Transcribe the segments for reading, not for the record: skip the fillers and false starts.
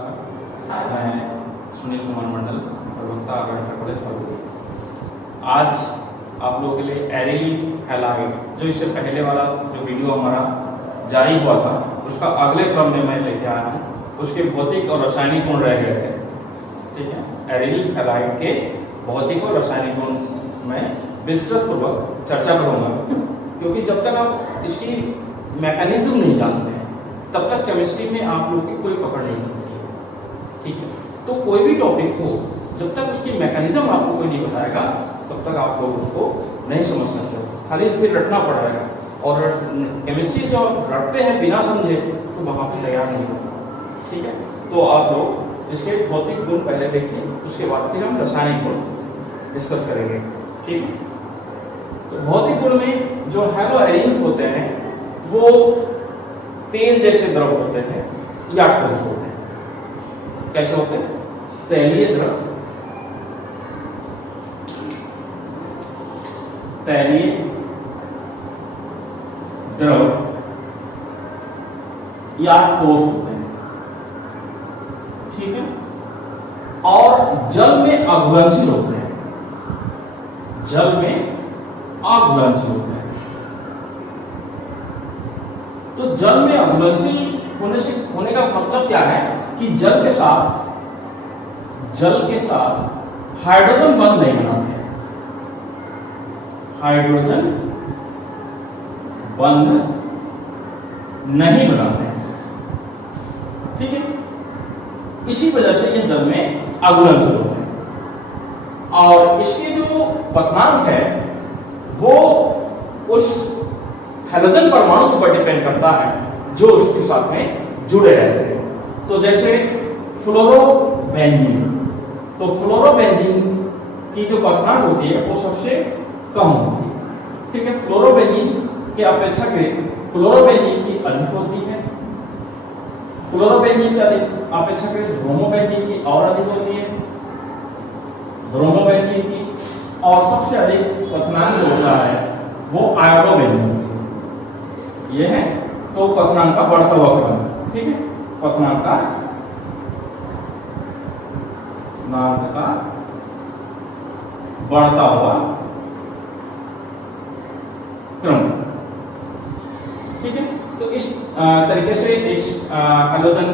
नमस्कार, मैं सुनील कुमार मंडल, प्रवक्ता आगरा कॉलेज भरतपुर। आज आप लोगों के लिए एरिल हैलाइड, जो इससे पहले वाला जो वीडियो हमारा जारी हुआ था उसका अगले क्रम में मैं लेके आया हूँ। उसके भौतिक और रासायनिक गुण रह गए थे, ठीक है। एरिल हैलाइड के भौतिक और रासायनिक गुण में विस्तृत पूर्वक चर्चा करूंगा, क्योंकि जब तक आप इसकी मैकेनिज्म नहीं जानते हैं तब तक केमिस्ट्री में आप लोगों की कोई पकड़ नहीं होती है, ठीक है। तो कोई भी टॉपिक हो, जब तक उसकी मैकेनिज्म आपको कोई नहीं बताएगा तब तक आप लोग उसको नहीं समझ सकते, खाली फिर रटना पड़ेगा। और केमिस्ट्री जो रटते हैं बिना समझे तो वहां पर तैयार नहीं होगा, ठीक है। तो आप लोग इसके भौतिक गुण पहले देखिए, उसके बाद फिर हम रासायनिक गुण डिस्कस करेंगे, ठीक है। तो भौतिक गुण में जो हैलोएरिन्स होते हैं वो तेल जैसे द्रव होते हैं या ठोस होते हैं। कैसे होते हैं? तैलीय द्रव, तैलीय द्रव या ठोस होते हैं, ठीक है। और जल में अघुलनशील होते हैं, जल में अघुलनशील होते हैं। तो जल में अघुलनशील होने का मतलब क्या है कि जल के साथ हाइड्रोजन बंध नहीं बनाते, हाइड्रोजन बंध नहीं बनाते हैं, ठीक है। इसी वजह से ये जल में अघुलनशील होते हैं। और इसके जो क्वथनांक है वो उस हैलोजन परमाणु के ऊपर डिपेंड करता है जो उसके साथ में जुड़े रहते हैं। तो जैसे फ्लोरोबेंजीन, तो फ्लोरोबेंजीन की जो क्वथनांक होती है वो सबसे कम होती है, ठीक है। फ्लोरोबेंजीन के अपेक्षाकृत फ्लोरोबेंजीन की अधिक होती है, फ्लोरोबेंजीन की अपेक्षाकृत ब्रोमोबेंजीन की और अधिक होती है, ब्रोमोबेंजीन की, और सबसे अधिक क्वथनांक जो होता है वो आयोडोबेंजीन ये है। तो क्वथनांक का बढ़ता हुआ क्रम, ठीक है, क्वथनांक का बढ़ता हुआ क्रम, ठीक है। तो इस तरीके से इस हैलोजन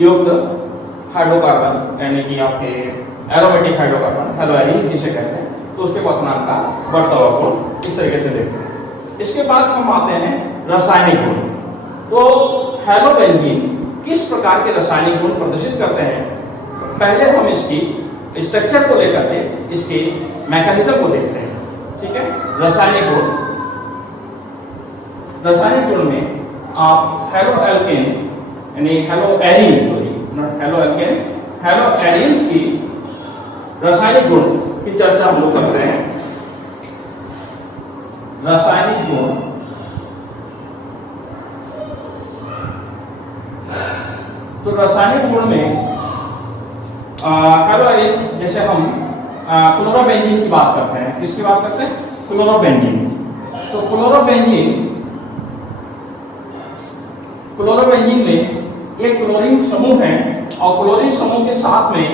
युक्त हाइड्रोकार्बन यानी कि आपके एरोमेटिक हाइड्रोकार्बन हैलोएरिन जिसे कहते हैं, तो उसके क्वथनांक का बढ़ता हुआ गुण इस तरीके से देखते हैं। इसके बाद हम आते हैं रासायनिक गुण। तो हैलोबेंजीन किस प्रकार के रासायनिक गुण प्रदर्शित करते हैं? पहले हम इसकी स्ट्रक्चर को लेकर के इसके मैकेनिज्म को देखते हैं, ठीक है। रासायनिक गुण, रासायनिक गुण में आप हैलोएल्केन यानी हैलोएरिन्स, नॉट हैलोएल्केन, हैलोएरिन्स की रासायनिक गुण की चर्चा हम लोग करते हैं। रासायनिक गुण, तो रासायनिक गुण में हैलोएरिन्स, जैसे हम क्लोरोबेंजीन की बात करते हैं, किसकी बात करते हैं? क्लोरोबेंजीन। तो क्लोरोबेंजीन में एक क्लोरीन समूह है और क्लोरीन समूह के साथ में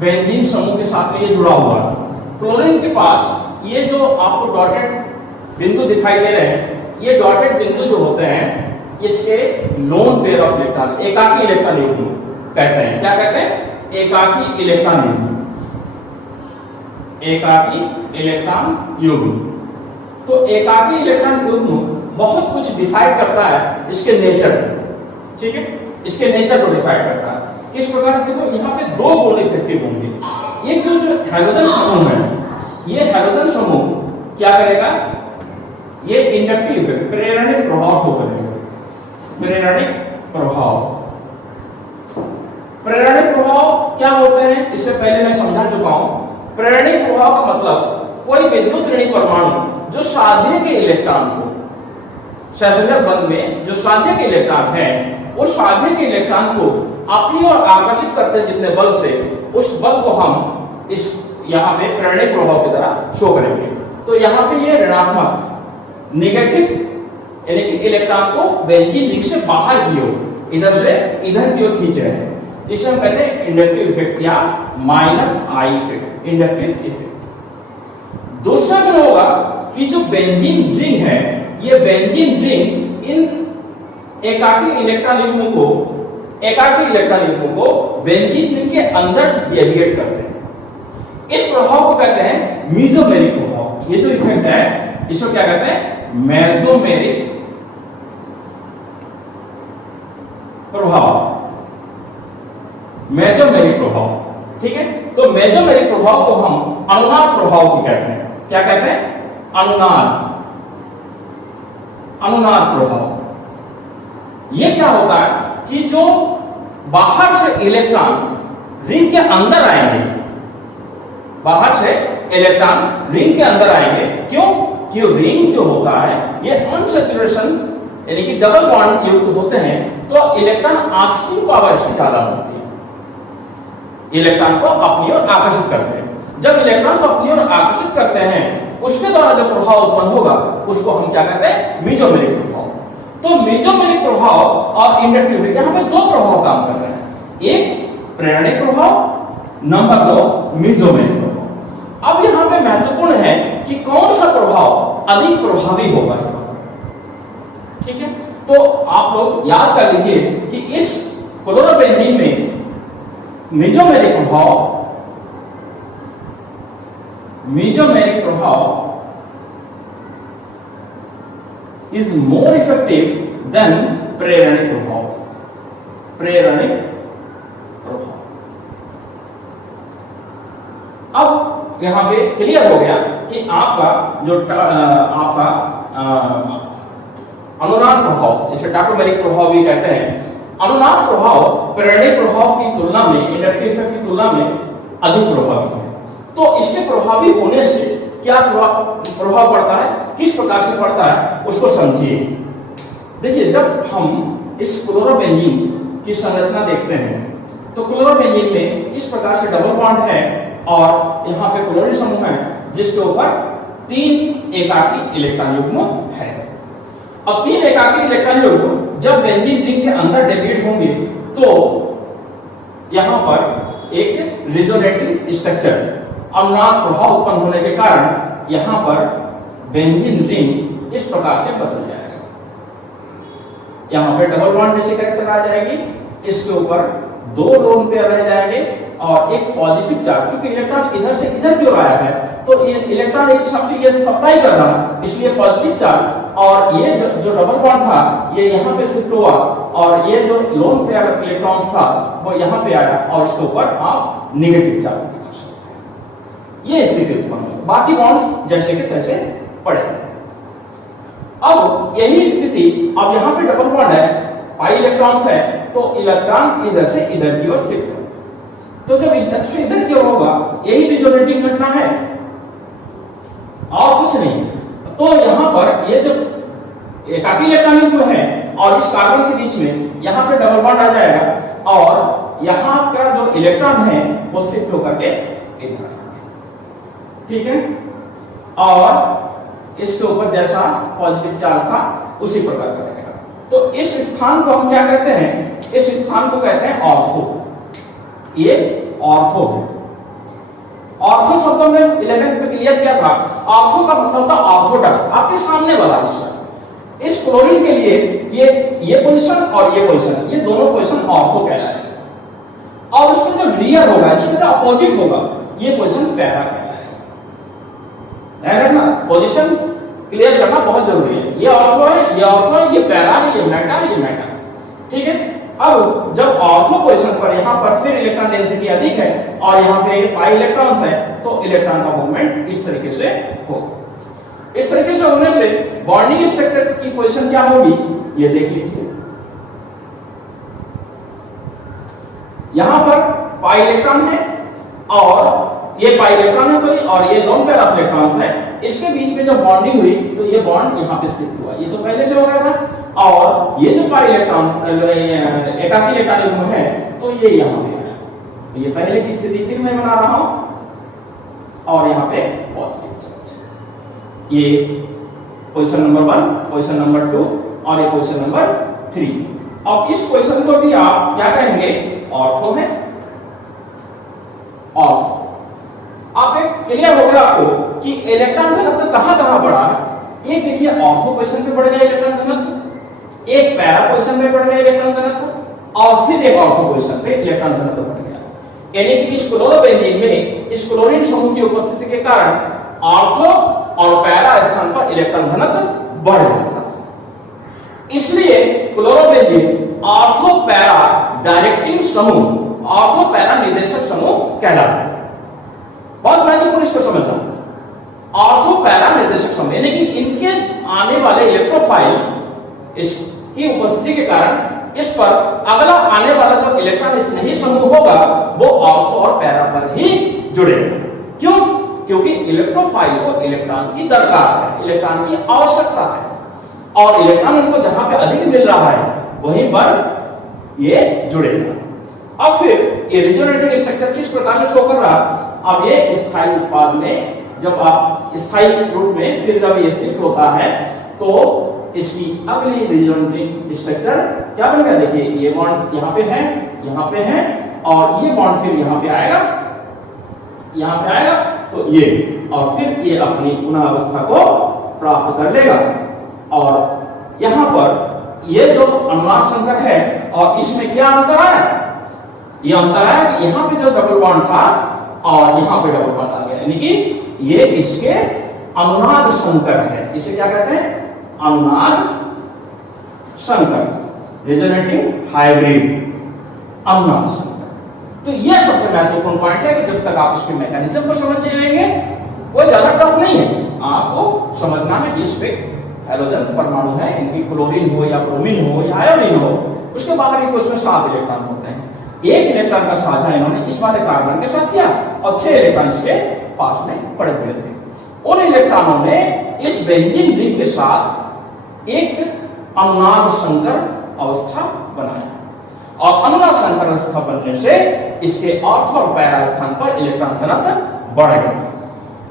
बेंजीन समूह के साथ में ये जुड़ा हुआ है। क्लोरीन के पास ये जो आपको डॉटेड बिंदु दिखाई दे रहे हैं, ये डॉटेड बिंदु जो होते हैं इसके लोन पेयर ऑफ इलेक्ट्रॉन, एकाकी इलेक्ट्रॉन युग्म कहते हैं। क्या कहते हैं? एकाकी इलेक्ट्रॉन युग्म, एकाकी इलेक्ट्रॉन युग्म। तो एकाकी इलेक्ट्रॉन युग्म बहुत कुछ डिसाइड करता है इसके नेचर, ठीक है, इसके नेचर को डिसाइड करता है। किस प्रकार? देखो यहाँ पे दो गुण इफेक्टिव होंगे। एक जो हाइड्रोजन समूह है, ये हाइड्रोजन समूह क्या करेगा? ये इंडक्टिव इफेक्ट, प्रेरणिक प्रभाव शो करेगा। प्रेरणिक प्रभाव, प्रेरणिक प्रभाव क्या होते हैं इससे पहले मैं समझा चुका हूं। प्रेरणिक प्रभाव का मतलब कोई विद्युत ऋणात्मक परमाणु जो साझे के इलेक्ट्रॉन को, सैद्धांतिक बंध में जो साझे के इलेक्ट्रॉन है, उस साझे के इलेक्ट्रॉन को अपनी ओर आकर्षित करते हैं जितने बल से, उस बल को हम इस यहाँ पे प्रेरणिक प्रभाव की तरह शो करेंगे। तो यहाँ पे ये ऋणात्मक, नेगेटिव यानी कि इलेक्ट्रॉन को बेंजीन रिंग से बाहर की ओर इधर से इधर की ओर खींच रहे हैं, इसे हम कहते हैं इंडक्टिव इफेक्ट या minus I effect, inductive effect. दूसरा क्या होगा कि जो बेंजीन रिंग है, ये बेंजीन रिंग इन एकाकी इलेक्ट्रॉन युग्मों को बेंजीन रिंग के अंदर डेविएट करते हैं। इस प्रभाव को कहते हैं मेसोमेरिक प्रभाव। ये जो इफेक्ट है इसको क्या कहते हैं? मेसोमेरिक प्रभाव, मेसोमेरिक प्रभाव। ठीक है, तो मेसोमेरिक प्रभाव को हम अनुनाद प्रभाव भी कहते हैं। क्या कहते हैं? अनुनाद प्रभाव। ये क्या होता है कि जो बाहर से इलेक्ट्रॉन रिंग के अंदर आएंगे, बाहर से इलेक्ट्रॉन रिंग के अंदर आएंगे। क्यों? कि रिंग जो होता है ये अनसैचुरेशन यानी कि डबल बॉन्ड युक्त होते हैं, तो इलेक्ट्रॉन आकर्षण पावर इसकी ज्यादा होती है, इलेक्ट्रॉन को अपनी ओर आकर्षित करते हैं। जब इलेक्ट्रॉन को अपनी ओर आकर्षित करते हैं, उसके द्वारा जो प्रभाव उत्पन्न होगा उसको हम क्या कहते हैं? मेसोमेरिक प्रभाव। तो मेसोमेरिक प्रभाव और इंडक्टिव इफेक्ट, यहां पे दो प्रभाव काम कर रहे हैं, एक प्रेरणिक प्रभाव, नंबर 2 मेसोमेरिक प्रभाव। अब यहां पे महत्वपूर्ण है कि कौन सा प्रभाव अधिक प्रभावी होगा। ठीक है, तो आप लोग याद कर लीजिए कि इस क्लोरोबेंजीन में मेसोमेरिक प्रभाव is more effective than प्रेरणिक प्रभाव। अब यहां पे क्लियर हो गया कि आपका जो अनुनाद प्रभाव, जैसे डाक्टोमेरिक प्रभाव भी कहते हैं, अनुनाद प्रभाव प्रेरणिक प्रभाव की तुलना में, इंडक्टिव इफेक्ट की तुलना में अधिक प्रभावी है। तो इसके प्रभावी होने से क्या प्रभाव पड़ता है, किस प्रकार से पड़ता है, उसको समझिए। देखिए, जब हम इस क्लोरोबेंजीन की संरचना देखते हैं तो क्लोरोबेंजीन में इस प्रकार से डबल बॉन्ड है और यहाँ पे क्लोरीन समूह है जिसके ऊपर 3 एकाकी इलेक्ट्रॉन युग्म है। अब 3 एकाकी इलेक्ट्रॉन युग्म जब बेंजीन रिंग के अंदर डेविएट होंगे तो यहां पर एक रिजोनेटिंग स्ट्रक्चर, अनुनाद प्रभाव उत्पन्न होने के कारण यहां पर बेंजीन रिंग इस प्रकार से बदल जाएगा। यहां पे डबल बॉन्ड जैसे कैरेक्टर आ जाएगी, इसके ऊपर 2 लोन पेयर रह जाएंगे और एक पॉजिटिव चार्ज, क्योंकि इलेक्ट्रॉन इधर से इधर क्यों आया है, तो इलेक्ट्रॉन एक हिसाब से ये सप्लाई कर रहा है, इसलिए पॉजिटिव चार्ज, और ये जो डबल बॉन्ड था ये यहाँ पे शिफ्ट हुआ और ये जो लोन पेयर इलेक्ट्रॉन्स था वो यहाँ पे आया और इसके ऊपर आप नेगेटिव चार्ज दिखा सकते हैं। ये स्थिति उत्पन्न हुई, बाकी बॉन्ड्स जैसे के तैसे पड़े। अब यही स्थिति, अब यहाँ पे डबल बॉन्ड है, पाई इलेक्ट्रॉन्स है, तो इलेक्ट्रॉन इधर से इधर की ओर शिफ्ट हो, तो जब इधर से इधर की ओर होगा, यही रिजोनेटिंग घटना है और कुछ नहीं। तो यहां पर ये जो एकाकी इलेक्ट्रॉन युग्म है और इस कार्बन के बीच में यहां पे डबल बॉन्ड आ जाएगा और यहां का जो इलेक्ट्रॉन है वो शिफ्ट होकर के इधर आएगा। ठीक है, और इसके ऊपर जैसा पॉजिटिव चार्ज था उसी प्रकार का रहेगा। तो इस स्थान को हम क्या कहते हैं? इस स्थान को कहते हैं ऑर्थो। ये ऑर्थो है। ऑर्थो शब्दों में 11th में क्लियर किया था, ऑर्थो का मतलब था ऑर्थोडॉक्स, आपके सामने वाला हिस्सा। इस क्लोरीन के लिए ये पोजीशन और ये पोजीशन, ये दोनों पोजीशन ऑर्थो कहलाएगा, और उसमें जो रियर होगा, इसमें जो अपोजिट होगा, ये पोजीशन पैरा कहलाएगा। ध्यान रखना, पोजीशन क्लियर करना बहुत जरूरी है। ये ऑर्थो है, ये ऑर्थो है, ये पैरा है, ये मेटा है, ये मेटा। ठीक है, अब जब ऑर्थो पोजीशन पर यहां पर फिर इलेक्ट्रॉन डेंसिटी अधिक है और यहां पे पाई इलेक्ट्रॉन्स है, तो इलेक्ट्रॉन का मूवमेंट इस तरीके से होगा। इस तरीके से होने से बॉन्डिंग स्ट्रक्चर की पोजीशन क्या होगी, ये देख लीजिए। यहां पर पाई इलेक्ट्रॉन है और ये पाई इलेक्ट्रॉन है, सॉरी, और ये लोन पेयर ऑफ इलेक्ट्रॉन्स है। इसके बीच में जब बॉन्डिंग हुई तो ये बॉन्ड यहां पे शिफ्ट हुआ, ये तो पहले से हो गया था, और ये जो पाई इलेक्ट्रॉन एकाकी इलेक्ट्रॉन युग्म है तो ये यहां पे है। तो ये पहले की स्थिति फिर मैं बना रहा हूं और यहां पे पॉजिटिव चार्ज, ये पोजीशन नंबर 1, पोजीशन नंबर 2 और ये पोजीशन नंबर 3। अब इस क्वेश्चन को भी आप क्या कहेंगे, ऑर्थो है, ऑर्थो। आप एक क्लियर हो गया आपको कि इलेक्ट्रॉन घनत्व कहां कहां बढ़ा है। एक देखिए ऑर्थो क्वेश्चन पे बढ़ गया इलेक्ट्रॉन घनत्व, एक पैरा क्वेश्चन में बढ़ गया इलेक्ट्रॉन घनत्व, और फिर एक ऑर्थो क्वेश्चन पे इलेक्ट्रॉन घनत्व बढ़ गया। यानी कि इस क्लोरोबेंजीन में इस क्लोरीन समूह की उपस्थिति के कारण ऑर्थो और पैरा स्थान पर इलेक्ट्रॉन घनत्व बढ़ जाता है। इसलिए क्लोरोबेंजीन ऑर्थो पैरा डायरेक्टिंग समूह, ऑर्थो पैरा निर्देशक समूह कहलाता है। बहुत महत्वपूर्ण इसको समझना, ऑर्थो पैरा निर्देशक समूह यानी कि इनके आने वाले इलेक्ट्रोफाइल इसकी उपस्थिति के कारण इस पर अगला आने वाला जो इलेक्ट्रॉन स्नेही समूह होगा वो ऑर्थो और पैरा पर ही जुड़ेगा। क्यों? क्योंकि इलेक्ट्रोफाइल को इलेक्ट्रॉन की दरकार है, इलेक्ट्रॉन की आवश्यकता है, और इलेक्ट्रॉन उनको जहां पे अधिक मिल रहा है वहीं पर ये जुड़ेगा। अब फिर ये रेजोनेटिंग स्ट्रक्चर किस प्रकार से शो कर रहा, अब ये स्थायी उत्पाद में जब आप स्थायी रूप में फिर जब ये शिफ्ट होता है तो इसकी अगली रेजोनेटिंग स्ट्रक्चर क्या बन गया, देखिए ये बॉन्ड्स यहाँ पे हैं और ये बॉन्ड फिर यहाँ पे आएगा, तो ये, और फिर ये अपनी पुनः अवस्था को प्राप्त कर लेगा। और यहाँ पर ये जो अनुनाद संकर है और इसमें क्या अंतर है, ये अंतर है कि यहाँ पे जो डबल बॉन्ड था और यहाँ पे डबल बॉन्ड आ गया, यानी कि ये इसके अनुनाद संकर है। इसे क्या कहते हैं, अनुनाद संकर, रेजोनेटिंग हाइब्रिड अनुनाद संकर। तो ये सबसे महत्वपूर्ण पॉइंट है कि जब तक आप इसके मैकेनिज्म को समझ जाएंगे वो ज्यादा टफ नहीं है, आपको समझना है कि इसमें हैलोजन परमाणु है, इनकी क्लोरीन हो या ब्रोमीन हो या आयोडीन हो, उसके बाहर इनको इसमें 7 इलेक्ट्रॉन होते हैं। एक इलेक्ट्रॉन का साझा इन्होंने इस वाले कार्बन के साथ किया और 6 इलेक्ट्रॉन इसके पास में पड़े हुए थे। उन इलेक्ट्रॉनों ने इस बेंजीन रिंग के साथ एक अनुनाद संकर अवस्था बनाया और अनुनाद संकर अवस्था बनने से इसके ऑर्थो और पैरा स्थान पर इलेक्ट्रॉन घनत्व बढ़ गया।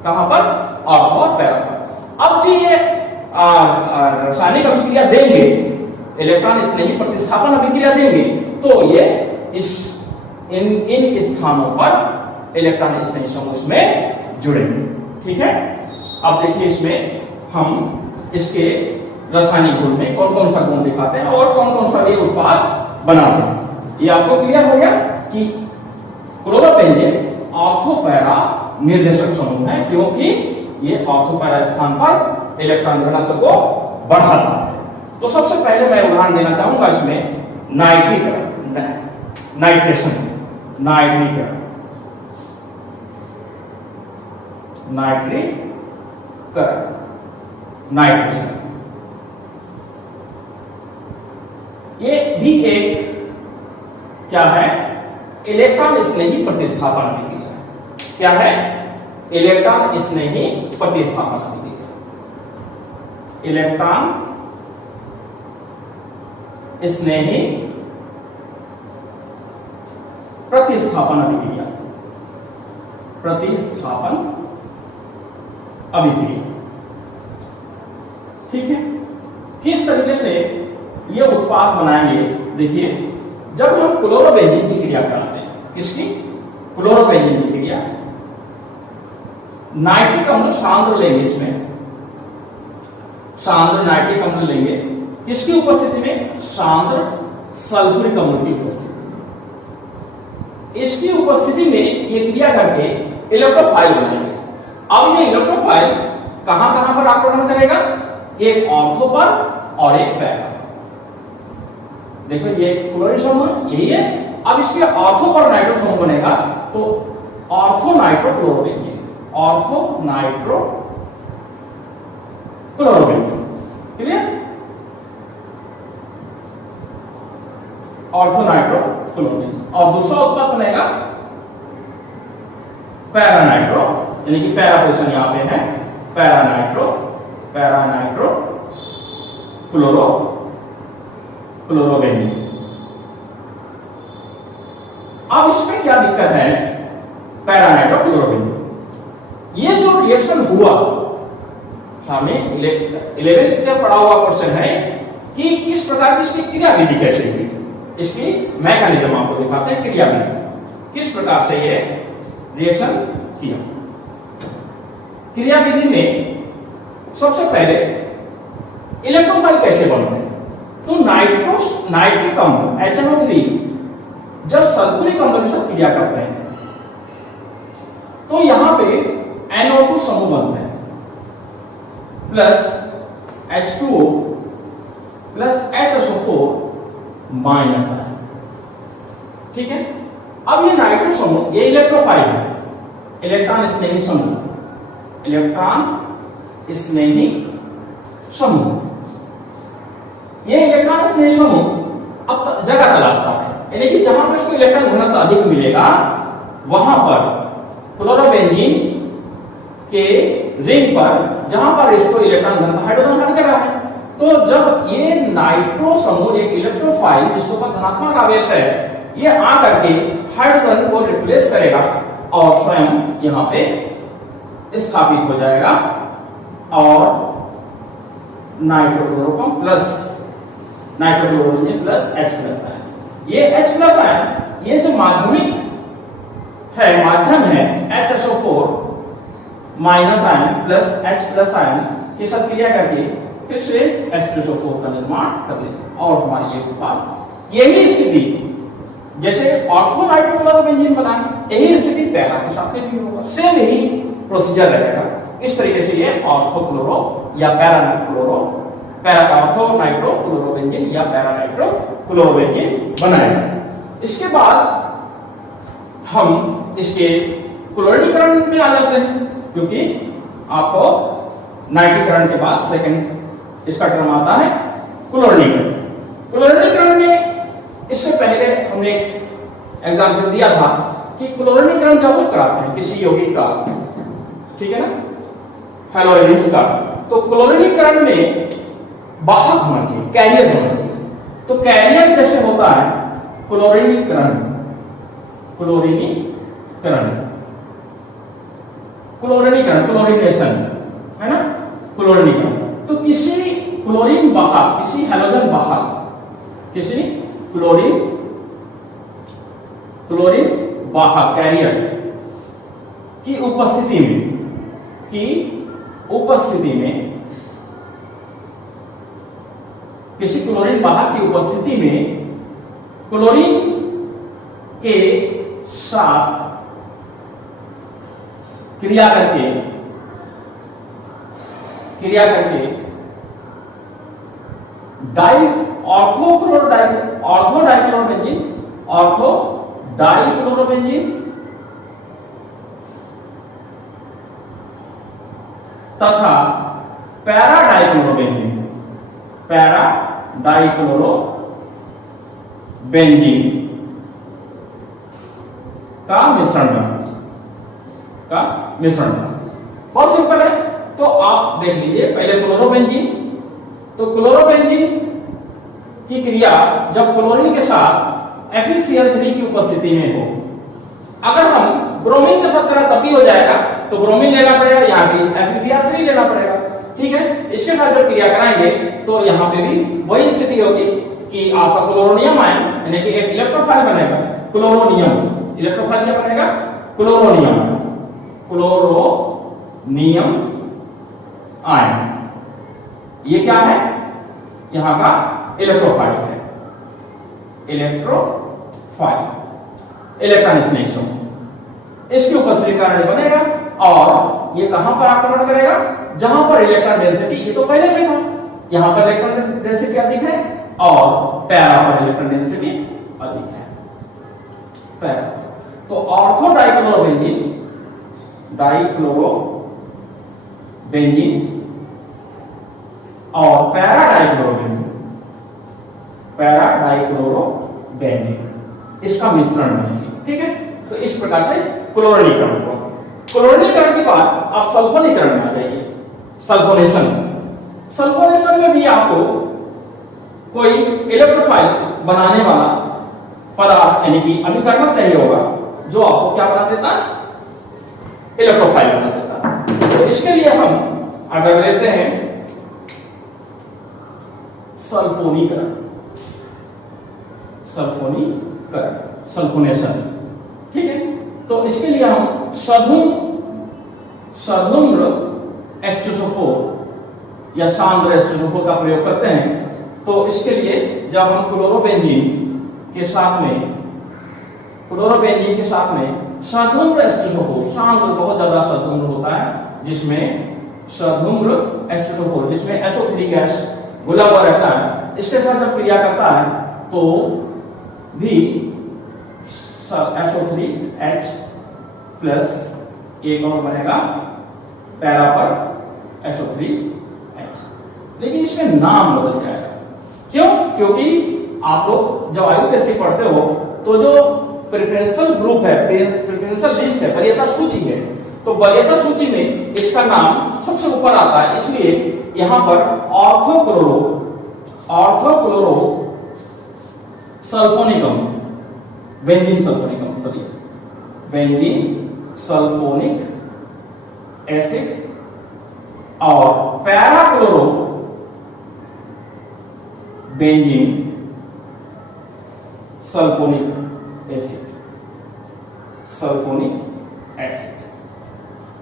कहां पर, ऑर्थो और पैरा पर। अब जी ये रासायनिक अभिक्रिया देंगे, इलेक्ट्रॉन स्नेही प्रतिस्थापन अभिक्रिया देंगे तो ये इन स्थानों पर इलेक्ट्रॉन स्नेही समूह इसमें जुड़ेंगे। ठीक है, अब देखिए इसमें हम इसके रासायनिक गुण में कौन कौन सा गुण दिखाते हैं और कौन कौन सा ये उत्पाद बनाते हैं। ये आपको क्लियर हो गया कि क्लोरोबेंजीन ऑर्थो पैरा निर्देशक समूह है क्योंकि ये ऑर्थो पैरा स्थान पर इलेक्ट्रॉन घनत्व को बढ़ाता है। तो सबसे पहले मैं उदाहरण देना चाहूंगा इसमें नाइट्रीकरण, नाइट्रेशन, नाइट्रीकरण, नाइट्रेशन। ये भी एक क्या है, इलेक्ट्रॉन स्नेही प्रतिस्थापन अभिक्रिया। क्या है, इलेक्ट्रॉन स्नेही प्रतिस्थापन अभिक्रिया, इलेक्ट्रॉन स्नेही प्रतिस्थापन अभिक्रिया, प्रतिस्थापन अभिक्रिया। ठीक है, किस तरीके से ये उत्पाद बनाएंगे, देखिए जब हम क्लोरोबेंजीन की क्रिया कराते हैं, किसकी, क्लोरोबेंजीन की क्रिया, नाइट्रिक अम्ल सांद्र लेंगे, इसमें सांद्र नाइट्रिक अम्ल लेंगे, किसकी उपस्थिति में, सांद्र सल्फ्यूरिक अम्ल की उपस्थिति में। इसकी उपस्थिति में ये क्रिया करके इलेक्ट्रोफाइल बनाएंगे। अब ये इलेक्ट्रोफाइल कहां कहां पर आक्रमण करेगा, एक ऑर्थो पर और एक पैरा पर। देखो ये क्लोरीन समूह यही है, अब इसके ऑर्थो पर नाइट्रो समूह बनेगा तो ortho nitro chlorobenzene, ortho nitro chlorobenzene, clear, ortho nitro chlorobenzene. और दूसरा उत्पाद बनेगा पैरा नाइट्रो, यानी कि पैरा पोजीशन यहां पे है, पैरा नाइट्रो क्लोरोबेंजीन। अब इसमें क्या दिक्कत है, पैरा नाइट्रो क्लोरोबेंजीन, ये जो रिएक्शन हुआ, हमें 11th का पढ़ा हुआ क्वेश्चन है कि किस प्रकार की इसकी क्रियाविधि कैसे हुई, इसकी मैकेनिज्म आपको दिखाते हैं। क्रियाविधि किस प्रकार से ये रिएक्शन किया। क्रियाविधि में सबसे पहले इलेक्ट्रोफाइल कैसे बनते हैं, तो नाइट्रिक अम्ल HNO3 जब सल्फ्यूरिक अम्ल के साथ क्रिया करते हैं तो यहां पे NO2 समूह बनते हैं plus H2O plus HSO4 minus है। ठीक है, अब ये नाइट्रिक समूह ये इलेक्ट्रोफाइल है, इलेक्ट्रॉन स्नेही समूह, इलेक्ट्रॉन स्नेही समूह। ये इलेक्ट्रॉन स्नेही समूह अब जगह तलाशता है, यानी कि जहां पर इसको इलेक्ट्रॉन घनत्व अधिक मिलेगा वहां पर क्लोरोबेंजीन के रिंग पर जहां पर इसको इलेक्ट्रॉन घनत्व हाइड्रोजन हर जगह है, तो जब ये नाइट्रो समूह एक इलेक्ट्रोफाइल जिसके ऊपर धनात्मक आवेश है ये आकर के हाइड्रोजन को रिप्लेस करेगा और स्वयं यहां पे स्थापित हो जाएगा और nitrochloroform plus nitrochlorobenzene plus H plus ion. ये H प्लस आयन ये जो माध्यमिक है माध्यम है HSO4 minus ion plus H plus ion के साथ क्रिया करके फिर से H2SO4 का निर्माण कर ले और हमारी ये उत्पाद। यही स्थिति जैसे ऑर्थो नाइट्रोक्लोरोबेंजीन बनाए, यही स्थिति पैरा के साथ भी होगा, सेम यही प्रोसीजर रहेगा। इस तरीके से ये ऑर्थोक्लोरो या पैरा ऑर्थो नाइट्रोक्लोरोबेंजीन या पैरा नाइट्रोक्लोरोबेंजीन बनाएगा। इसके बाद हम इसके क्लोरीनीकरण में आ जाते हैं, क्योंकि आपको नाइट्रीकरण के बाद सेकंड इसका टर्म आता है क्लोरीनीकरण। क्लोरीनीकरण में इससे पहले हमने एक एग्जाम्पल दिया था कि क्लोरीनीकरण जब हम कराते हैं किसी यौगिक का, ठीक है ना, हैलोजेंस का, तो क्लोरीनीकरण में वाहक होना चाहिए, कैरियर होना चाहिए। तो कैरियर जैसे होता है क्लोरीनीकरण, क्लोरीनेशन है ना, क्लोरीनीकरण। तो किसी क्लोरीन वाहक, किसी हैलोजन वाहक, किसी क्लोरीन वाहक कैरियर की उपस्थिति में किसी क्लोरीन वाहक की उपस्थिति में क्लोरीन के साथ क्रिया करके ऑर्थो डाइक्लोरोबेंजीन तथा पैरा डाइक्लोरोबेंजीन का मिश्रण बहुत सिंपल है। तो आप देख लीजिए पहले क्लोरोबेंजीन, तो क्लोरोबेंजीन की क्रिया जब क्लोरीन के साथ FeCl3 की उपस्थिति में हो, अगर हम ब्रोमीन के साथ करें तब भी हो जाएगा, तो ब्रोमीन लेना पड़ेगा, यहाँ भी FeBr3 लेना पड़ेगा। ठीक है, इसके साथ जब क्रिया कराएंगे तो यहाँ पे भी वही स्थिति होगी कि आपका क्लोरोनियम आयन यानी कि एक इलेक्ट्रोफाइल बनेगा, क्लोरोनियम। इलेक्ट्रोफाइल क्या बनेगा? Chloronium ion. ये क्या है? यहां का इलेक्ट्रोफाइल है, इलेक्ट्रॉन स्नेही समूह। इसकी उपस्थिति के कारण बनेगा और ये कहां पर आक्रमण करेगा? जहां पर इलेक्ट्रॉन डेंसिटी, ये तो पहले से था, यहां पर इलेक्ट्रॉन डेंसिटी अधिक है और पैरा पर इलेक्ट्रॉन डेंसिटी अधिक है, पैरा। तो ऑर्थो डाइक्लोरोबेंजीन और पैरा डाइक्लोरोबेंजीन इसका मिश्रण बनेगी। ठीक है, तो इस प्रकार से क्लोरीनीकरण हुआ। क्लोरीनीकरण के बाद आप सल्फोनीकरण में आ जाइए। सल्फोनेशन में भी आपको कोई इलेक्ट्रोफाइल बनाने वाला पदार्थ यानी कि अभिकर्मक चाहिए होगा, जो आपको क्या बना देता है? इलेक्ट्रोफाइल बना देता है। तो इसके लिए हम अगर लेते हैं सल्फोनीकरण, सल्फोनेशन। ठीक है, तो इसके लिए हम सधुम्र एस्टेटोफोर या सांद्र एस्टेटोफोर का प्रयोग करते हैं। तो इसके लिए जब हम क्लोरोबेंजीन के साथ में सधुम्र एस्टेटोफोर, सांद्र बहुत ज्यादा सधुम्र होता है, जिसमें सधुम्र एस्टेटोफोर, जिसमें SO3 गैस घुला हुआ रहता है, इसके साथ जब क्रिया करता है तो भी SO3H प्लस एक और बनेगा पैरा पर SO3H, लेकिन इसमें नाम बदल जाएगा। क्यों? क्योंकि आप लोग जब आयुर्वेद पढ़ते हो तो जो प्रेफरेंशियल ग्रुप है, प्रेफरेंशियल लिस्ट है, वरीयता सूची है, तो वरीयता सूची में इसका नाम सबसे ऊपर आता है, इसलिए यहां पर ऑर्थोक्लोरो सल्फोनिकम, बेंजीन सल्फोनिक एसिड और पैराक्लोरो बेंजीन सल्फोनिक एसिड,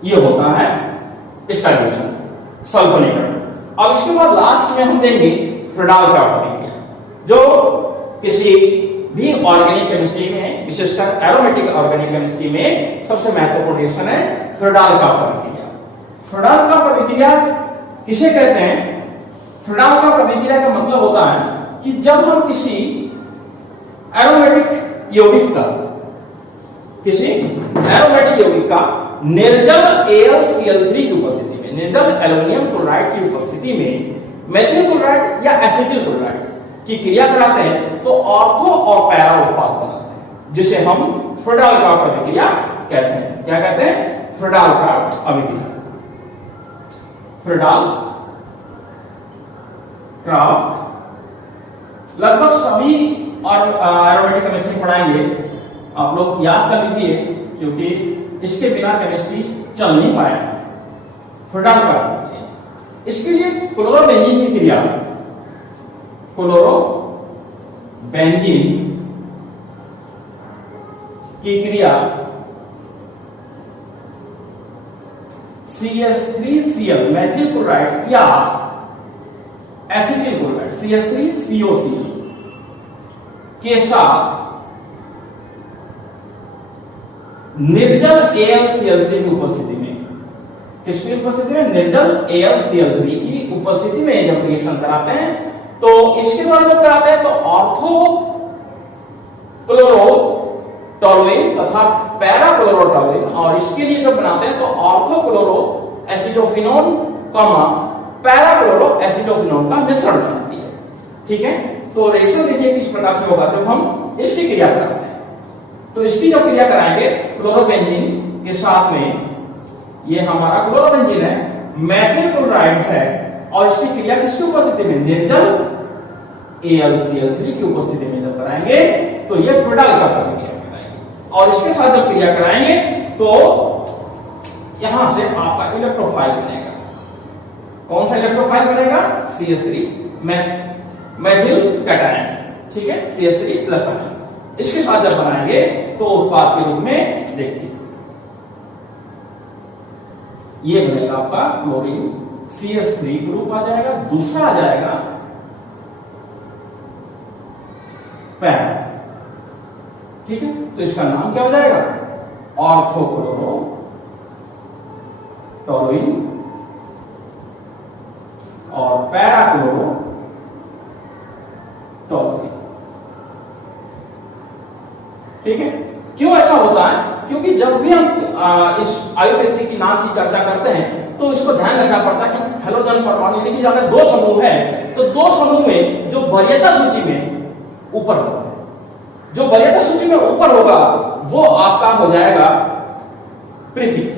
ये होता है इसका रिएक्शन सल्फोनीकरण। अब इसके बाद लास्ट में हम देंगे फ्रेडाल का प्रतिक्रिया, जो किसी भी ऑर्गेनिक केमिस्ट्री में, विशेषकर एरोमेटिक ऑर्गेनिक केमिस्ट्री में सबसे महत्वपूर्ण रिएक्शन है फ्रेडाल का प्रतिक्रिया। फ्रेडाल का प्रतिक्रिया किसे कहते हैं? फ्रेडाल का प्रतिक्रिया का मतलब होता है कि जब हम किसी एरोमेटिक यौगिक का निर्जल AlCl3 की उपस्थिति में, निर्जल एल्युमिनियम क्लोराइड की उपस्थिति में मेथिल क्लोराइड या एसिटिल क्लोराइड की क्रिया कराते हैं तो ऑर्थो और पैरा उत्पाद बनाते हैं, जिसे हम फ्रेडाल का प्रतिक्रिया कहते हैं। क्या कहते हैं? फ्रेडाल का अभिक्रिया। फ्रेडाल क्राफ्ट लगभग सभी और एरोमेटिक केमिस्ट्री पढ़ाएंगे, आप लोग याद कर लीजिए, क्योंकि इसके बिना केमिस्ट्री चल नहीं पाएगा। फ्रेडाल का इसके लिए क्लोरोबेंजीन की क्रिया, CH3Cl मेथिल क्लोराइड या एसिटिल क्लोराइड CH3COC के साथ निर्जल AlCl3 की उपस्थिति में, किसकी उपस्थिति में? निर्जल AlCl3 की उपस्थिति में जब रिएक्शन कराते हैं तो इसके द्वारा जब कराते हैं तो ऑर्थोक्लोरोटोलुइन तथा पैराक्लोरोटोलुइन, और इसके लिए जब बनाते हैं तो ऑर्थोक्लोरो एसिडोफिनोन पैराक्लोरो एसिडोफिनोन का मिश्रण बनाती है। ठीक है, तो रिएक्शन देखिए किस प्रकार से होगा जब हम इसकी क्रिया कराते हैं। तो इसकी जब क्रिया कराएंगे क्लोरोबेंजीन के साथ में, ये हमारा क्लोरोबेंजीन है, मेथिल क्लोराइड है, और इसकी क्रिया किसकी उपस्थिति में? निर्जल AlCl3 की उपस्थिति में जब कराएंगे तो ये फ्रेडाल का प्रतिक्रिया कराएंगे, और इसके साथ जब क्रिया कराएंगे तो यहां से आपका इलेक्ट्रोफाइल बनेगा। कौन सा इलेक्ट्रोफाइल बनेगा? CH3 methyl cation. ठीक है, CH3 प्लस आयन। इसके साथ जब बनाएंगे तो उत्पाद के रूप में देखिए ये बनेगा आपका क्लोरीन CH3 ग्रुप आ जाएगा, दूसरा आ जाएगा पैरा। ठीक है, तो इसका नाम क्या हो जाएगा? ऑर्थोक्लोरोटोलुइन और पैराक्लोरोटोलुइन। ठीक है, क्यों ऐसा होता है? क्योंकि जब भी हम इस आयुर्वेद की नाम की चर्चा करते हैं तो इसको ध्यान रखना पड़ता है कि हेलोजन परमाणु यानी कि अगर दो समूह है तो दो समूह में जो वरीयता सूची में ऊपर होगा, जो वरीयता सूची में ऊपर होगा वो आपका हो जाएगा प्रीफिक्स,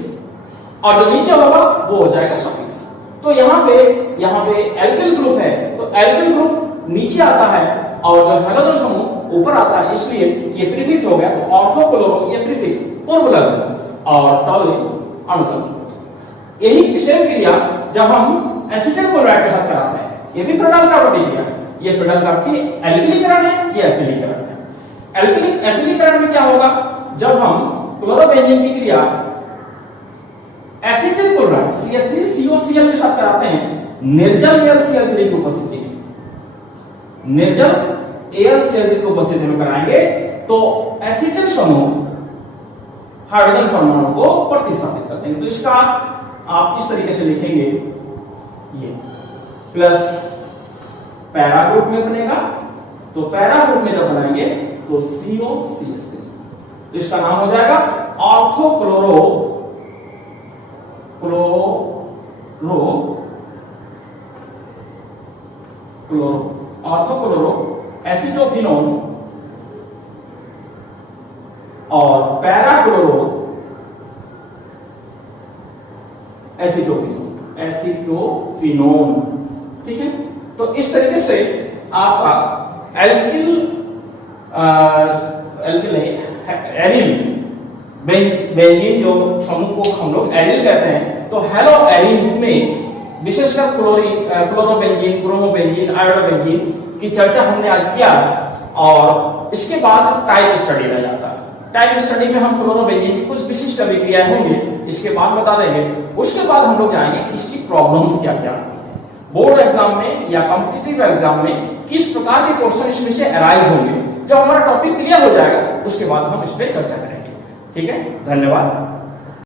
और जो नीचे होगा वो हो जाएगा सफिक्स। तो यहाँ पे एल्किल ग्रुप है तो एल्किल ग्रुप नीचे आता है और जो हेलोजन समूह ऊपर आता है, इसलिए ये प्रीफिक्स हो गया। तो ऑर्थोक्लोरो ये प्रीफिक्स पूर्व लग्न और टोलुइन अनुलग्न। यही सेम क्रिया जब हम एसिटिल क्लोराइड के साथ कराते हैं, ये भी फ्रेडाल का प्रतिक्रिया। ये प्रोडक्ट आपकी एल्किलीकरण है, ये एसिडीकरण है। एसिडीकरण में क्या होगा, जब हम क्लोरोबेंजीन की क्रिया एसिटिल क्लोराइड CH3COCl के साथ कराते हैं निर्जल AlCl3 की उपस्थिति में, निर्जल AlCl3 की उपस्थिति में कराएंगे तो एसिटिल समूह हाइड्रोजन परमाणु को प्रतिस्थापित कर देंगे। तो इसका आप इस तरीके से लिखेंगे, ये प्लस पैरा ग्रुप में बनेगा, तो पैरा ग्रुप में जब बनाएंगे तो COCH3, तो इसका नाम हो जाएगा ऑर्थो क्लोरो एसिटोफिनोन और पैरा क्लोरो एसिटोफिनोन। ठीक है, तो इस तरीके से आपका एरिल बेंजीन जो समूह को हम लोग एरिल कहते हैं, तो हेलो एरिल्स में विशेषकर क्लोरोबेंजीन, ब्रोमोबेंजीन, आयोडोबेंजीन की चर्चा हमने आज किया और इसके बाद टाइप स्टडी रह जाता है। टाइप स्टडी में हम क्लोरोबेंजीन की कुछ विशिष्ट अभिक्रियाएं होंगी, इसके बाद बता देंगे। उसके बाद हम लोग जाएंगे इसकी प्रॉब्लम्स क्या क्या आती है, बोर्ड एग्जाम में या कॉम्पिटिटिव एग्जाम में किस प्रकार के क्वेश्चन इसमें से अराइज होंगे। जब हमारा टॉपिक क्लियर हो जाएगा उसके बाद हम इस पर चर्चा करेंगे। ठीक है, धन्यवाद।